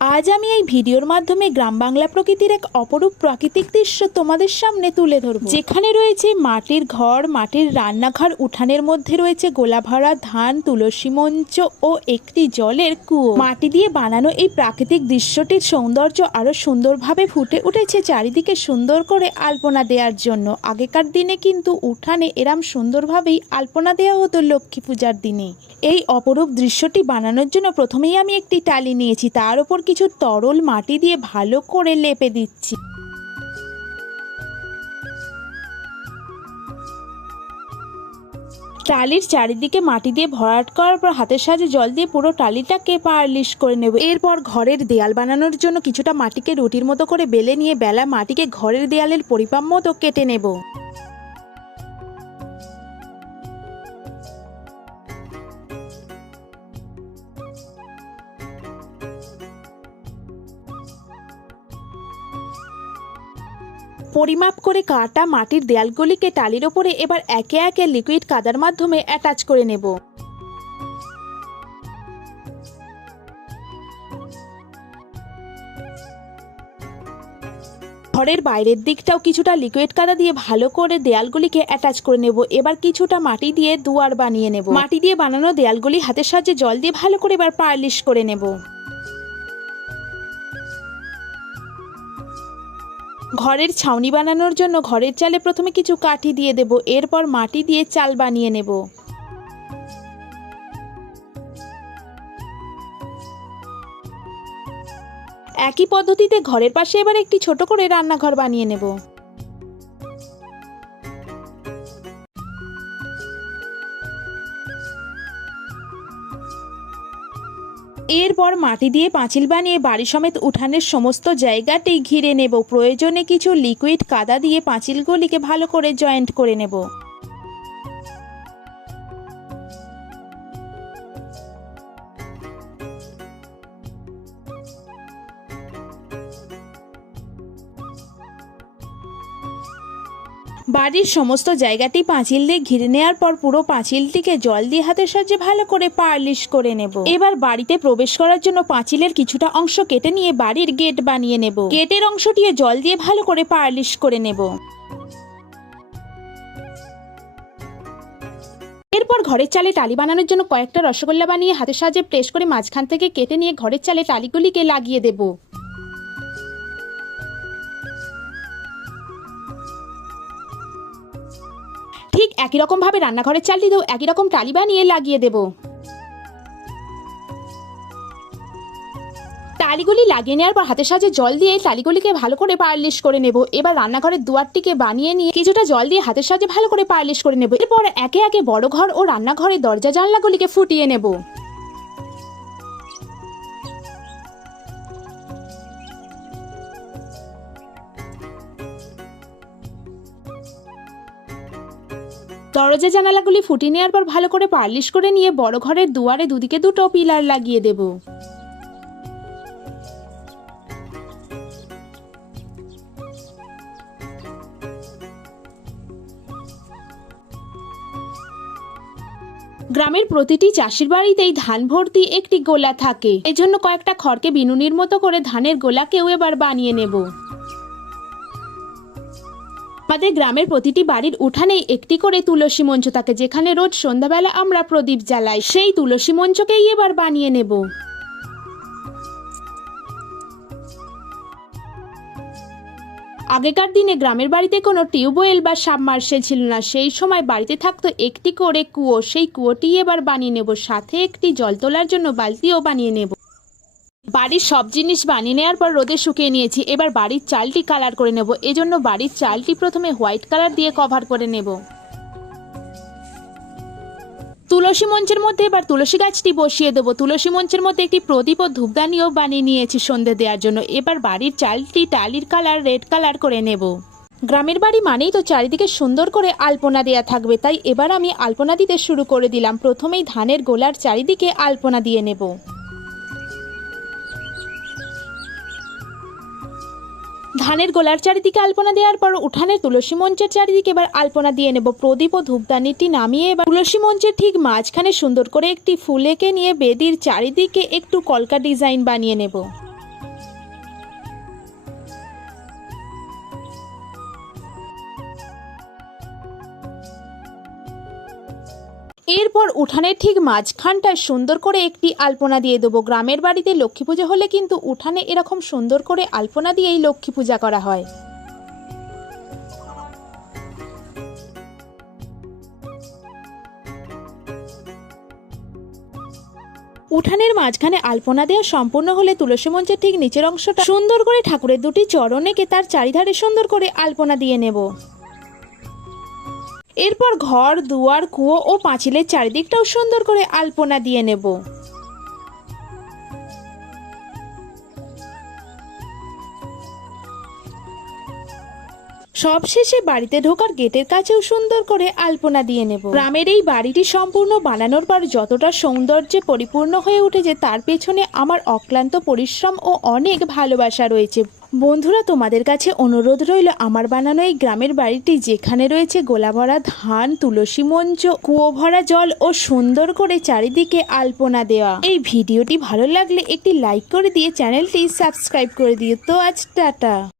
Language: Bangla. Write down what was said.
আজ আমি এই ভিডিওর মাধ্যমে গ্রাম বাংলা প্রকৃতির এক অপরূপ প্রাকৃতিক দৃশ্য তোমাদের সামনে তুলে ধরব। যেখানে রয়েছে মাটির ঘর, মাটির রান্নাঘর, উঠানের মধ্যে রয়েছে গোলাভরা ধান, তুলসী মঞ্চ ও একটি জলের কুয়ো। মাটি দিয়ে বানানো এই প্রাকৃতিক দৃশ্যটির সৌন্দর্য আরও সুন্দরভাবে ফুটে উঠেছে চারিদিকে সুন্দর করে আলপনা দেওয়ার জন্য। আগেকার দিনে কিন্তু উঠানে এরাম সুন্দরভাবেই আলপনা দেওয়া হতো লক্ষ্মী পূজার দিনে। এই অপরূপ দৃশ্যটি বানানোর জন্য প্রথমেই আমি একটি টালি নিয়েছি, তার উপর কিছু তরল মাটি দিয়ে ভালো করে লেপে দিচ্ছি। টালির চারিদিকে মাটি দিয়ে ভরাট করার পর হাতের সাহায্যে জল দিয়ে পুরো টালিটাকে পারলিশ করে নেব। এরপর ঘরের দেয়াল বানানোর জন্য কিছুটা মাটিকে রুটির মতো করে বেলে নিয়ে বেলা মাটিকে ঘরের দেয়ালের পরিপাম মতো কেটে নেব। পরিমাপ করে কাটা মাটির দেয়ালগুলিকে টালির ওপরে এবার একে একে লিকুইড কাদার মাধ্যমে অ্যাটাচ করে নেব। ঘরের বাইরের দিকটাও কিছুটা লিকুইড কাদা দিয়ে ভালো করে দেয়ালগুলিকে অ্যাটাচ করে নেব। এবার কিছুটা মাটি দিয়ে দুয়ার বানিয়ে নেব। মাটি দিয়ে বানানো দেয়ালগুলি হাতের সাহায্যে জল দিয়ে ভালো করে এবার পারলিশ করে নেব। ঘরের ছাউনি বানানোর জন্য ঘরের চালে প্রথমে কিছু কাঠি দিয়ে দেব, এরপর মাটি দিয়ে চাল বানিয়ে নেব। একই পদ্ধতিতে ঘরের পাশে এবার একটি ছোট করে রান্নাঘর বানিয়ে নেব। এরপর মাটি দিয়ে পাঁচিল বানিয়ে বাড়ি সমেত উঠানের সমস্ত জায়গাটি ঘিরে নেব। প্রয়োজনে কিছু লিকুইড কাদা দিয়ে পাঁচিলগুলিকে ভালো করে জয়েন্ট করে নেব। বাড়ির সমস্ত জায়গাটি পাঁচিল দিয়ে ঘিরে নেওয়ার পর পুরো পাঁচিলটিকে জল দিয়ে হাতের সাহায্যে ভালো করে পারলিশ করে নেব। এবার বাড়িতে প্রবেশ করার জন্য পাঁচিলের কিছুটা অংশ কেটে নিয়ে বাড়ির গেট বানিয়ে নেব। গেটের অংশটিও জল দিয়ে ভালো করে পারলিশ করে নেব। এরপর ঘরের চালে টালি বানানোর জন্য কয়েকটা রসগোল্লা বানিয়ে হাতের সাহায্যে প্রেস করে মাঝখান থেকে কেটে নিয়ে ঘরের চালে টালিগুলিকে লাগিয়ে দেবো। ঠিক একই রকম ভাবে রান্নাঘরের চালটিতেও একই রকম টালি বানিয়ে লাগিয়ে দেব। টালিগুলি লাগিয়ে নেওয়ার পর হাতের সাহায্যে জল দিয়ে টালিগুলিকে ভালো করে পারলিশ করে নেব। এবার রান্নাঘরের দুয়ারটিকে বানিয়ে নিয়ে কিছুটা জল দিয়ে হাতের সাহায্যে ভালো করে পারলিশ করে নেব। এরপর একে একে বড় ঘর ও রান্নাঘরের দরজা জানলাগুলিকে ফুটিয়ে নেব। দরজা জানালাগুলি ফুটিয়ে নেওয়ার পর ভালো করে পারলিশ করে নিয়ে বড় ঘরের দুয়ারে দুদিকে দুটো পিলার লাগিয়ে দেব। গ্রামের প্রতিটি চাষির বাড়িতেই ধান ভর্তি একটি গোলা থাকে। এজন্য কয়েকটা খড়কে বিনুনির মতো করে ধানের গোলাকেও এবার বানিয়ে নেব। আমাদের গ্রামের প্রতিটি বাড়ির উঠানেই একটি করে তুলসী মঞ্চ থাকে, যেখানে রোজ সন্ধ্যাবেলা আমরা প্রদীপ জ্বালাই। সেই তুলসী মঞ্চকেই এবার বানিয়ে নেব। আগেকার দিনে গ্রামের বাড়িতে কোনো টিউবওয়েল বা সাবমার্সেল ছিল না। সেই সময় বাড়িতে থাকতো একটি করে কুয়ো। সেই কুয়োটি এবার বানিয়ে নেব। সাথে একটি জল তোলার জন্য বালতিও বানিয়ে নেব। বাড়ির সব জিনিস বানিয়ে নেওয়ার পর রোদে শুকিয়ে নিয়েছি। এবার বাড়ির চালটি কালার করে নেব। এজন্য বাড়ির চালটি প্রথমে হোয়াইট কালার দিয়ে কভার করে নেব। তুলসী মঞ্চের মধ্যে এবার তুলসী গাছটি বসিয়ে দেবো। তুলসী মঞ্চের মধ্যে একটি প্রদীপ ও ধূপদানিও বানিয়ে নিয়েছি সন্ধে দেওয়ার জন্য। এবার বাড়ির চালটি টালির কালার রেড কালার করে নেব। গ্রামের বাড়ি মানেই তো চারিদিকে সুন্দর করে আলপনা দেয়া থাকবে। তাই এবার আমি আলপনা দিতে শুরু করে দিলাম। প্রথমেই ধানের গোলার চারিদিকে আলপনা দিয়ে নেব। ধানের গোলার চারিদিকে আলপনা দেওয়ার পর উঠানের তুলসী মঞ্চের চারিদিকে এবার আলপনা দিয়ে নেব প্রদীপ ও ধূপদানিটি নামিয়ে এবার তুলসী মঞ্চের ঠিক মাঝখানে সুন্দর করে একটি ফুলেকে নিয়ে বেদির চারিদিকে একটু কলকা ডিজাইন বানিয়ে নেব। এরপর উঠানের ঠিক মাঝখানটায় সুন্দর করে একটি আলপনা দিয়ে দেবো। গ্রামের বাড়িতে লক্ষ্মী পুজো হলে কিন্তু উঠানে এরকম সুন্দর করে আলপনা দিয়েই লক্ষ্মী পূজা করা হয়। উঠানের মাঝখানে আলপনা দেওয়া সম্পূর্ণ হলে তুলসী মঞ্চের ঠিক নিচের অংশটা সুন্দর করে ঠাকুরের দুটি চরণ এঁকে তার চারিধারে সুন্দর করে আলপনা দিয়ে নেব। এরপর ঘর, দুয়ার, কুয়ো ও পাঁচিলের চারিদিকটাও সুন্দর করে আলপনা দিয়ে নেব। সবশেষে বাড়িতে ঢোকার গেটের কাছেও সুন্দর করে আলপনা দিয়ে নেব। গ্রামের এই বাড়িটি সম্পূর্ণ বানানোর পর যতটা সৌন্দর্যে পরিপূর্ণ হয়ে উঠেছে, তার পেছনে আমার অক্লান্ত পরিশ্রম ও অনেক ভালোবাসা রয়েছে। বন্ধুরা, তোমাদের কাছে অনুরোধ রইল আমার বানানো এই গ্রামের বাড়িটি যেখানে রয়েছে গোলাভরা ধান, তুলসী মঞ্চ, কুয়ো ভরা জল ও সুন্দর করে চারিদিকে আলপনা দেওয়া। এই ভিডিওটি ভালো লাগলে একটি লাইক করে দিয়ে চ্যানেলটি সাবস্ক্রাইব করে দিও। তো আজ টাটা।